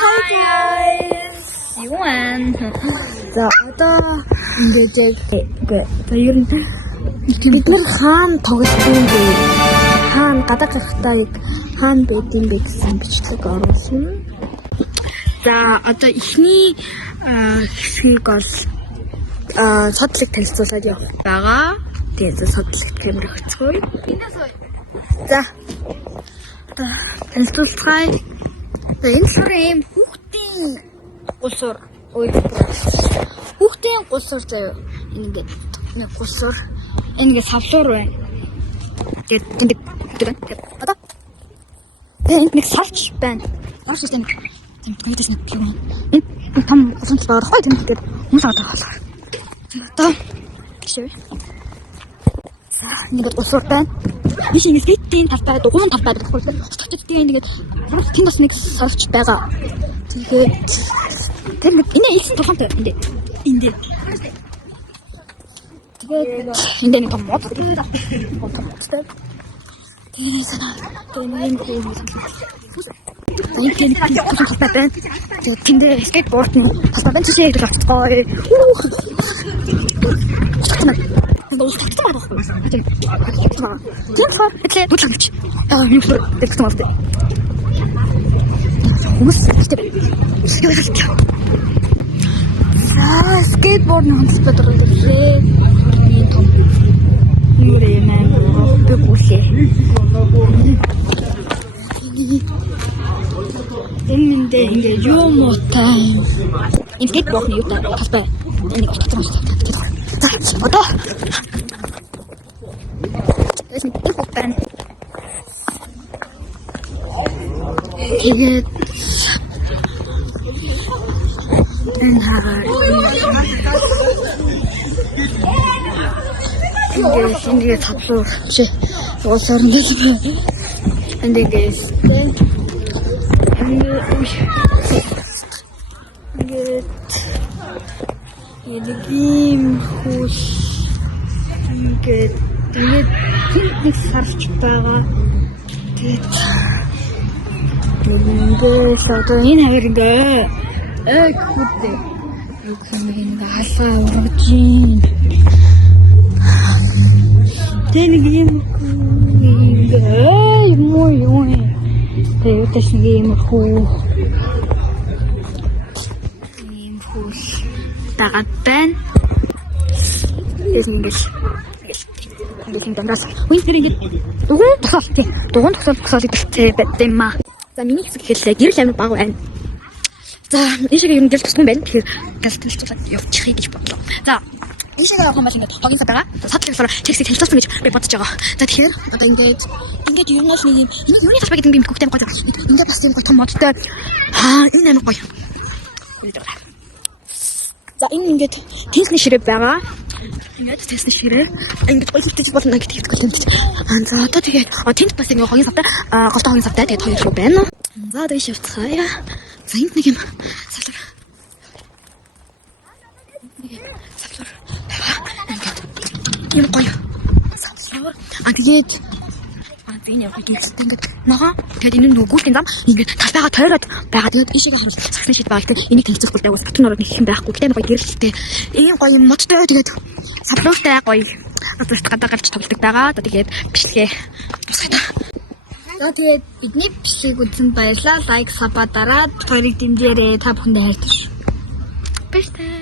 Hi guys. Юуан. За одоо ингээд ер нь бид нар хаана тоглосон бэ? Хаана гадаа гарахтаа хаана байдсан бэ гэсэн бичлэг оруулсан. За одоо эхний хэсгийг бол содлыг танилцуулаад явах байгаа. Тэгээд содлогт камер өгцгөөе. За. Танилцуулгая. Энэ сар юм хүүхдийн гусар хүүхдийн гусар заяа ингээд нэг гусар ингээд савлуур байна. Тэгээд одоо энэ нэг сарч байна. Орч үстэй нэг тэмдэглэсэн нэг юм. Энэ том гусар талаар хой тэмдэглээд хүмүүс аваад байгаа. Одоо гişээ. За ингээд гусар байна. Биш ингэ скейтийн талбай, дугуйн талбай гэдэг байхгүй. Статистикийн ингээд тэнд бас нэг сарвч байгаа. Тэгээд тэр нэг энэ ихсэн толгойтой энэ. Тэгээд энэ нэг том мод. Тэгээд санаа. Тэгээд энэ талбай байна. Тэгээд тэнд скейтбордын талбай байна. Тийшээ ирэх авчихгоо. 너무 답답하다. 진짜 이제 못 참지. 이거 내가 좀 어때? 너무 스케이트. 자, 스케이트보드 연습하더라고요. 이래만 배고시. 했는데 이게 유모타. 이 스케이트보드 유타 갔다. 아니 좀 자, 어떠? 여기서 띵곡반. 이게 이게 잡소 혹시 어서는 되지만 근데 이게 Эдгийн хөөс ингээд нэг сарч байгаа. Тэгээд одоо энэ хавар ингээд хүүдээ нэг хасаа урагж ийн. Тэнийг юм ингээд юм. Тэгээд тэс нэг юм хөө. Дагаад байна. Тэс ингээд дандаас үн тэр ингээд дугуун тохиолдол гэдэг юм аа. За миний хэсэг хэлээ гэрэл амир баг байна. За энэ шиг юм гэл тусгүй байна. Тэгэхээр гэл төлөвлөж явчихъя гэж бодлоо. За энэ шиг явах юм бол ингээд хогийн сар байгаа. Садлын текстийг хэлцүүлсэн гэж би бодож байгаа. За тэгэхээр одоо ингээд юунаас нэг юм юуны талбай гэдэг юм бүгдээ гоё. Ингээд бас тийм гоё том модтой. Энэ амир гоё. За энэ ингээд тесний ширээ байгаа. Ингээд тесний ширээ. Ингээд гоё хэлтэж болно гэдэг хэлдэг юм. За одоо тэгээд тэнд бас нэг хогийн савтай, говьтой хогийн савтай тэгээд хоёр руу байна. За одоо иш явцгаая. За энд нэг юм савлар. Ингээд юм гоё. Савлар. Тэгээд энэ яг гэрэлтэй ингээд ногоо тэгээд энэ нүгүүлтийн зам ингээд талбайгаа тойроод байгаа. Тэгээд ишиг харуулж сагсны шид байгаа. Тэгээд энийг танилцуулах дагуу татвар нөрөг нэг юм байхгүй. Тэгээд гоё гэрэлтэй ийм гоё юм модтой тэгээд савлууртай гоё одоо гадаа гарч тоглодог байгаа. Тэгээд бичлэгээ тусгай. За тэгээд бидний бичлэгийг үзсэн баярлалаа. Лайк, сабаа дараад хоёрыг дэмжээрэй. Та бүхэндээ хайртай шүү. Баярлалаа.